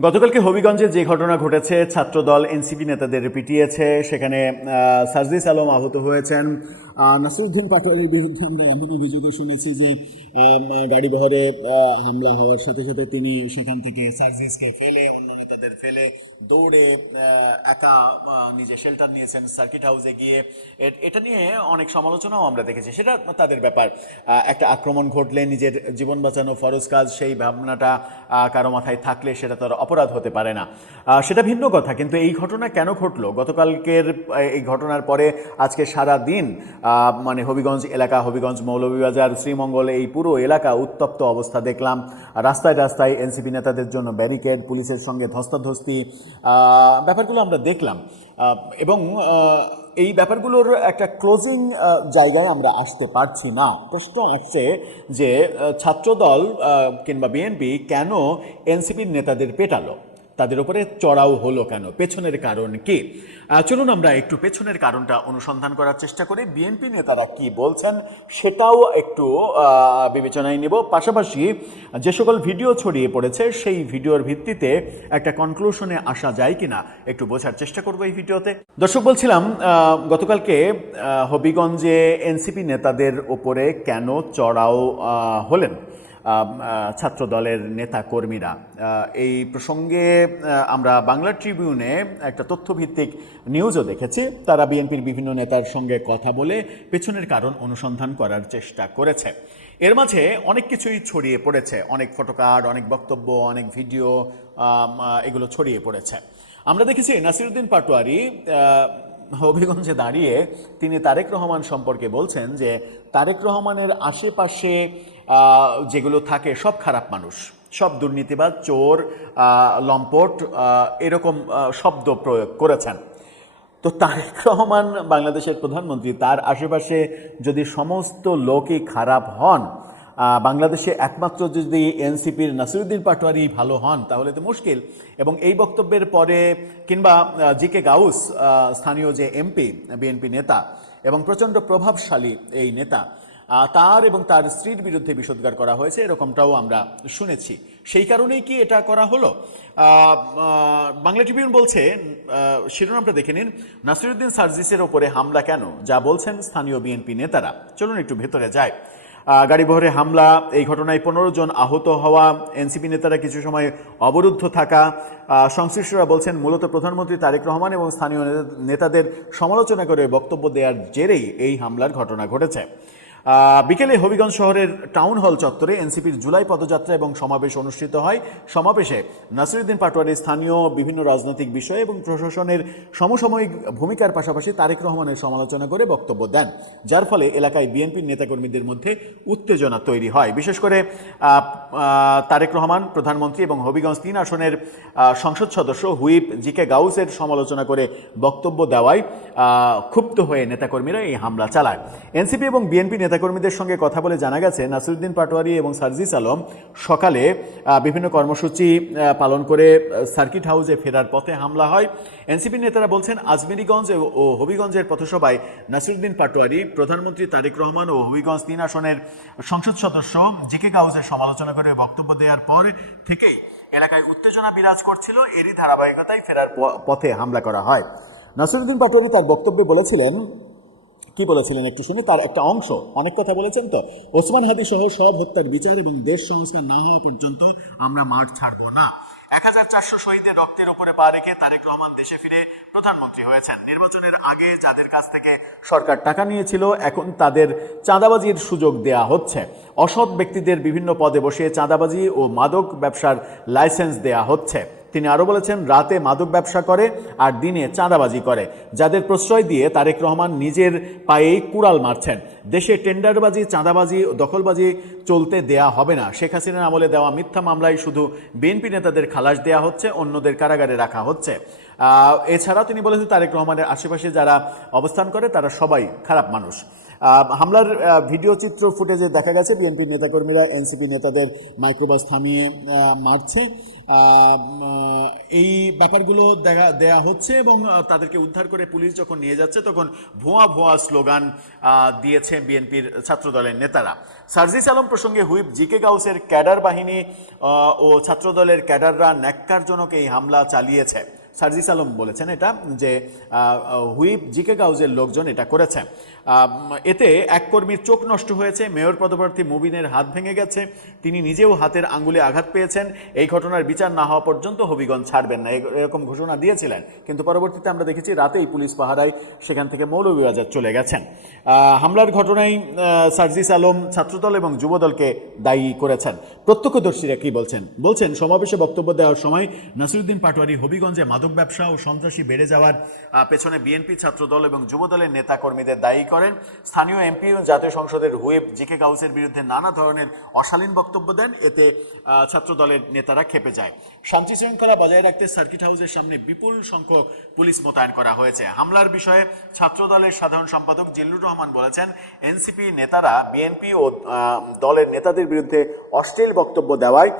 গতকালকে হবিগঞ্জে যে ঘটনা ঘটেছে, ছাত্রদল এনসিপি নেতাদের পিটিয়েছে, সেখানে সার্জিস আলম আহত হয়েছেন। নাসিরউদ্দিন পাটোয়ারির বিরুদ্ধে আমরা এমন অভিযোগও শুনেছি যে গাড়িবহরে হামলা হওয়ার সাথে সাথে তিনি সেখান থেকে সার্জিসকে ফেলে, অন্য নেতাদের ফেলে দৌড়ে একা নিজে শেল্টার নিয়েছেন সার্কিট হাউসে গিয়ে। এটা নিয়ে অনেক সমালোচনাও আমরা দেখেছি। সেটা তাদের ব্যাপার। একটা আক্রমণ ঘটলে নিজের জীবন বাঁচানো ফরজ কাজ, সেই ভাবনাটা কারো মাথায় থাকলে সেটা তো আর অপরাধ হতে পারে না, সেটা ভিন্ন কথা। কিন্তু এই ঘটনা কেন ঘটলো? গতকালকের এই ঘটনার পরে আজকে সারা দিন মানে হবিগঞ্জ এলাকা, হবিগঞ্জ মৌলভীবাজার, শ্রীমঙ্গল, এই পুরো এলাকা উত্তপ্ত অবস্থা দেখলাম। রাস্তায় রাস্তায় এনসিপি নেতাদের জন্য ব্যারিকেড, পুলিশের সঙ্গে ধস্তাধস্তি, ব্যাপারগুলো আমরা দেখলাম। এবং এই ব্যাপারগুলোর একটা ক্লোজিং জায়গায় আমরা আসতে পারছি না। প্রশ্ন আসছে যে ছাত্রদল কিংবা বিএনপি কেন এনসিপির নেতাদের পেটালো, তাদের উপরে চড়াও হলো কেন, পেছনের কারণ কি? চলুন আমরা একটু পেছনের কারণটা অনুসন্ধান করার চেষ্টা করি। বিএনপি নেতারা কি বলছেন সেটাও একটু বিবেচনায় নেব। পাশাপাশি যে সকল ভিডিও ছড়িয়ে পড়েছে সেই ভিডিওর ভিত্তিতে একটা কনক্লুশনে আসা যায় কিনা একটু বোঝার চেষ্টা করবো এই ভিডিওতে। দর্শক, বলছিলাম গতকালকে হবিগঞ্জে এনসিপি নেতাদের ওপরে কেন চড়াও হলেন ছাত্রদলের নেতা কর্মীরা, এই প্রসঙ্গে আমরা বাংলা ট্রিবিউনে একটা তথ্যভিত্তিক নিউজও দেখেছি। তারা বিএনপির বিভিন্ন নেতার সঙ্গে কথা বলে পেছনের কারণ অনুসন্ধান করার চেষ্টা করেছে। এর মাঝে অনেক কিছুই ছড়িয়ে পড়েছে, অনেক ফটোকার্ড, অনেক বক্তব্য, অনেক ভিডিও, এগুলো ছড়িয়ে পড়েছে। আমরা দেখেছি নাসিরউদ্দিন পাটোয়ারি হবিগঞ্জে দাঁড়িয়ে তিনি তারেক রহমান সম্পর্কে বলছেন যে তারেক রহমানের আশেপাশে যেগুলো থাকে সব খারাপ মানুষ, সব দুর্নীতিবাজ, চোর, লম্পট, এরকম শব্দ প্রয়োগ করেছেন। তো তারেক রহমান বাংলাদেশের প্রধানমন্ত্রী, তার আশেপাশে যদি সমস্ত লোকই খারাপ হন, বাংলাদেশে একমাত্র যদি এনসিপির নাসিরউদ্দিন পাটোয়ারি ভালো হন, তাহলে তো মুশকিল। এবং এই বক্তব্যের পরে কিংবা জিকে গাউস, স্থানীয় যে এমপি, বিএনপি নেতা এবং প্রচণ্ড প্রভাবশালী এই নেতা, তার এবং তার স্ত্রীর বিরুদ্ধে বিষোদ্গার করা হয়েছে, এরকমটাও আমরা শুনেছি। সেই কারণেই কি এটা করা হলো? বাংলা ট্রিবিউন বলছে, শিরোনামটা দেখে নিন, নাসিরউদ্দিন সার্জিসের ওপরে হামলা কেন, যা বলছেন স্থানীয় বিএনপি নেতারা। চলুন একটু ভেতরে যায়। গাড়িবহরে হামলা, এই ঘটনায় 15 জন আহত হওয়া, এনসিপি নেতারা কিছু সময় অবরুদ্ধ থাকা। সংশ্লিষ্টরা বলছেন মূলত প্রধানমন্ত্রী তারেক রহমান এবং স্থানীয় নেতাদের সমালোচনা করে বক্তব্য দেওয়ার জেরেই এই হামলার ঘটনা ঘটেছে। বিকেলে হবিগঞ্জ শহরের টাউন হল চত্বরে এনসিপির জুলাই পদযাত্রা এবং সমাবেশ অনুষ্ঠিত হয়। সমাবেশে নাসিরউদ্দিন পাটোয়ারি স্থানীয় বিভিন্ন রাজনৈতিক বিষয় এবং প্রশাসনের সমসাময়িক ভূমিকার পাশাপাশি তারেক রহমানের সমালোচনা করে বক্তব্য দেন, যার ফলে এলাকায় বিএনপির নেতাকর্মীদের মধ্যে উত্তেজনা তৈরি হয়। বিশেষ করে তারেক রহমান, প্রধানমন্ত্রী এবং হবিগঞ্জ 3 আসনের সংসদ সদস্য হুইপ জিকে গাউসের সমালোচনা করে বক্তব্য দেওয়ায় ক্ষুব্ধ হয়ে নেতাকর্মীরা এই হামলা চালায়। এনসিপি এবং বিএনপি নেতাকর্মীদের সঙ্গে কথা বলে জানা গেছে, নাসিরউদ্দিন পাটোয়ারি এবং সার্জিস আলম সকালে বিভিন্ন কর্মসূচি পালন করে সার্কিট হাউসে ফেরার পথে হামলা হয়। এনসিপি নেতারা বলছেন, আজমেরীগঞ্জ ও হবিগঞ্জের পথসভায় নাসিরউদ্দিন পাটোয়ারি, প্রধানমন্ত্রী তারেক রহমান ও হবিগঞ্জ 3 আসনের সংসদ সদস্য জিকে গাউসের সমালোচনা করে বক্তব্য দেওয়ার পর থেকেই এলাকায় উত্তেজনা বিরাজ করছিল। এরই ধারাবাহিকতায় ফেরার পথে হামলা করা হয়। নাসিরউদ্দিন পাটোয়ারি তার বক্তব্যে বলেছিলেন, কি বলেছিলেন একটু শুনি, তার একটা অংশ। অনেক কথা বলেছেন তো। ওসমান হাদি সহ সব হত্যার বিচার এবং দেশ সংস্কার না হওয়া পর্যন্ত আমরা মাঠ ছাড়ব না। 1400 শহীদের রক্তের উপরে পা রেখে তারেক রহমান দেশে ফিরে প্রধানমন্ত্রী হয়েছেন। নির্বাচনের আগে যাদের কাছ থেকে সরকার টাকা নিয়েছিল, এখন তাদের চাঁদাবাজির সুযোগ দেয়া হচ্ছে। অসৎ ব্যক্তিদের বিভিন্ন পদে বসিয়ে চাঁদাবাজি ও মাদক ব্যবসার লাইসেন্স দেয়া হচ্ছে। তিনি আরও বলেছেন, রাতে মাদক ব্যবসা করে আর দিনে চাঁদাবাজি করে, যাদের প্রশ্রয় দিয়ে তারেক রহমান নিজের পায়েই কুড়াল মারছেন। দেশে টেন্ডারবাজি, চাঁদাবাজি ও দখলবাজি চলতে দেয়া হবে না। শেখ হাসিনার আমলে দেওয়া মিথ্যা মামলায় শুধু বিএনপি নেতাদের খালাস দেয়া হচ্ছে, অন্যদের কারাগারে রাখা হচ্ছে। এছাড়া তিনি বলেছেন, তারেক রহমানের আশেপাশে যারা অবস্থান করে তারা সবাই খারাপ মানুষ। হামলার ভিডিও চিত্র ফুটেজে দেখা গেছে বিএনপির নেতাকর্মীরা এনসিপি নেতাদের মাইক্রোবাস থামিয়ে মারছে। এই ব্যাপারগুলো দেয়া হচ্ছে এবং তাদেরকে উদ্ধার করে পুলিশ যখন নিয়ে যাচ্ছে তখন ভুয়া ভুয়া স্লোগান দিয়েছে বিএনপির ছাত্রদলের নেতারা। সার্জিস আলম প্রসঙ্গে হুইপ জিকে গাউসের ক্যাডার বাহিনী ও ছাত্রদলের ক্যাডাররা ন্যাক্কারজনক এই হামলা চালিয়েছে। সার্জিস আলম বলেছেন এটা, যে হুইপ জিকে গাউজের লোকজন এটা করেছে। এতে এক কর্মীর চোখ নষ্ট হয়েছে, মেয়র পদপ্রার্থী মুবিনের হাত ভেঙে গেছে, তিনি নিজেও হাতের আঙ্গুলে আঘাত পেয়েছেন। এই ঘটনার বিচার না হওয়া পর্যন্ত হবিগঞ্জ ছাড়বেন না, এরকম ঘোষণা দিয়েছিলেন। কিন্তু পরবর্তীতে আমরা দেখেছি রাতেই পুলিশ পাহারায় সেখান থেকে মৌলভীবাজার চলে গেছেন। হামলার ঘটনায় সার্জিস আলম ছাত্রদল এবং যুবদলকে দায়ী করেছেন। প্রত্যক্ষদর্শীরা কি বলছেন সমাবেশে বক্তব্য দেওয়ার সময় নাসিরউদ্দিন পাটোয়ারি হবিগঞ্জে মাদক ব্যবসা ও সন্ত্রাসী বেড়ে যাওয়ার পেছনে বিএনপি, ছাত্রদল এবং যুবদলের নেতা কর্মীদের দায়ী করেন। স্থানীয় এমপি ও জাতীয় সংসদের হুইপ জিকে গাউসের বিরুদ্ধে নানা ধরনের অশালীন বক্তব্য দেন। এতে ছাত্রদলের নেতারা খেপে যায়। শান্তি শৃঙ্খলা বজায় রাখতে সার্কিট হাউসের সামনে বিপুল সংখ্যক পুলিশ মোতায়েন করা হয়েছে। হামলার বিষয়ে ছাত্রদলের সাধারণ সম্পাদক জিল্লুর রহমান বলেছেন, এনসিপি নেতারা বিএনপি ও দলের নেতাদের বিরুদ্ধে অশ্লীল বক্তব্য দেওয়ায়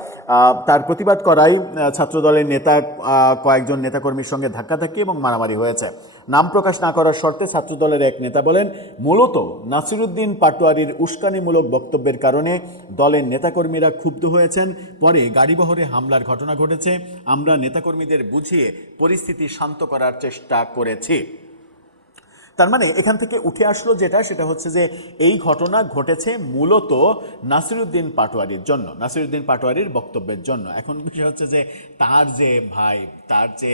তার প্রতিবাদ করায় ছাত্রদলের নেতা কয়েকজন নেতাকর্মীর সঙ্গে ধাক্কাধাক্কি এবং মারামারি হয়েছে। নাম প্রকাশ না করার শর্তে ছাত্রদলের এক নেতা বলেন, মূলত নাসিরউদ্দিন পাটোয়ারির উস্কানিমূলক বক্তব্যের কারণে দলের নেতাকর্মীরা ক্ষুব্ধ হয়েছেন। পরে গাড়িবহরে হামলার ঘটনা ঘটেছে। আমরা নেতাকর্মীদের বুঝিয়ে পরিস্থিতি শান্ত করার চেষ্টা করেছি। তার মানে এখান থেকে উঠে আসলো সেটা হচ্ছে যে এই ঘটনা ঘটেছে মূলত নাসিরউদ্দিন পাটোয়ারির জন্য, নাসিরউদ্দিন পাটোয়ারির বক্তব্যের জন্য। এখন বিষয় হচ্ছে যে তার যে ভাই, তার যে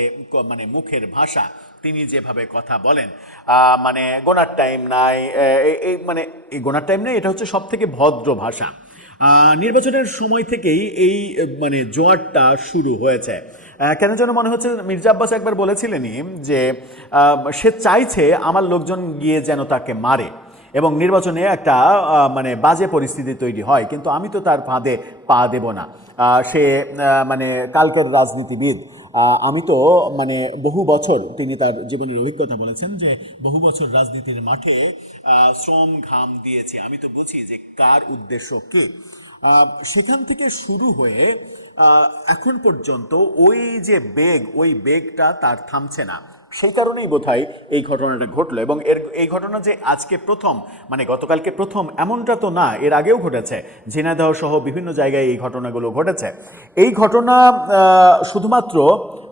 মানে মুখের ভাষা, তিনি যেভাবে কথা বলেন, মানে গোনার টাইম নাই, মানে এই গোনার টাইম নেই, এটা হচ্ছে সব থেকে ভদ্র ভাষা। নির্বাচনের সময় থেকেই এই মানে জোয়ারটা শুরু হয়েছে। কেন যেন মনে হচ্ছে মির্জা আব্বাস একবার বলেছিলেনই যে সে চাইছে আমার লোকজন গিয়ে যেন তাকে মারে এবং নির্বাচনে একটা মানে বাজে পরিস্থিতি তৈরি হয়, কিন্তু আমি তো তার ফাঁদে পা দেব না। সে মানে কালকের রাজনীতিবিদ। আমি তো মানে বহু বছর, তিনি তার জীবনের অভিজ্ঞতা বলেছেন যে বহু বছর রাজনীতির মাঠে শ্রম ঘাম দিয়েছে, আমি তো বুঝি যে কার উদ্দেশ্য কি। সেখান থেকে শুরু হয়ে এখন পর্যন্ত ওই যে বেগ, ওই বেগটা তার থামছে না। সেই কারণেই বোধহয় এই ঘটনাটা ঘটলো। এবং এই ঘটনা যে আজকে প্রথম, মানে গতকালকে প্রথম এমনটা তো না, এর আগেও ঘটেছে। ঝিনাইদহ সহ বিভিন্ন জায়গায় এই ঘটনাগুলো ঘটেছে। এই ঘটনা শুধুমাত্র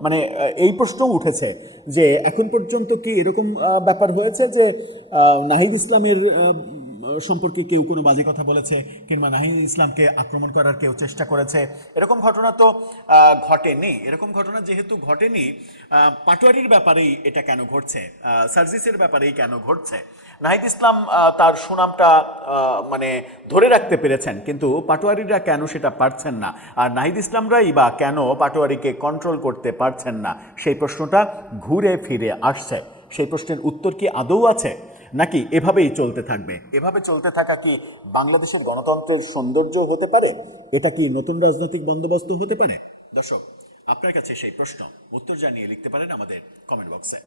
মানে এই প্রশ্নও উঠেছে যে এখন পর্যন্ত কি এরকম ব্যাপার হয়েছে যে নাহিদ ইসলামের সম্পর্কে কেউ কোনো বাজে কথা বলেছে কিংবা নাহিদ ইসলামকে আক্রমণ করার কেউ চেষ্টা করেছে? এরকম ঘটনা তো ঘটেনি। এরকম ঘটনা যেহেতু ঘটেনি, পাটোয়ারির ব্যাপারেই এটা কেন ঘটছে, সার্জিসের ব্যাপারেই কেন ঘটছে? নাহিদ ইসলাম তার সুনামটা মানে ধরে রাখতে পেরেছেন, কিন্তু পাটোয়ারিরা কেন সেটা পারছেন না? আর নাহিদ ইসলামরাই বা কেন পাটোয়ারিকে কন্ট্রোল করতে পারছেন না? সেই প্রশ্নটা ঘুরে ফিরে আসছে। সেই প্রশ্নের উত্তর কি আদৌ আছে, নাকি এভাবেই চলতে থাকবে? এভাবে চলতে থাকা কি বাংলাদেশের গণতন্ত্রের সৌন্দর্য হতে পারে? এটা কি নতুন রাজনৈতিক বন্দোবস্ত হতে পারে? দর্শক, আপনার কাছে সেই প্রশ্ন, উত্তর জানিয়ে লিখতে পারেন আমাদের কমেন্ট বক্সে।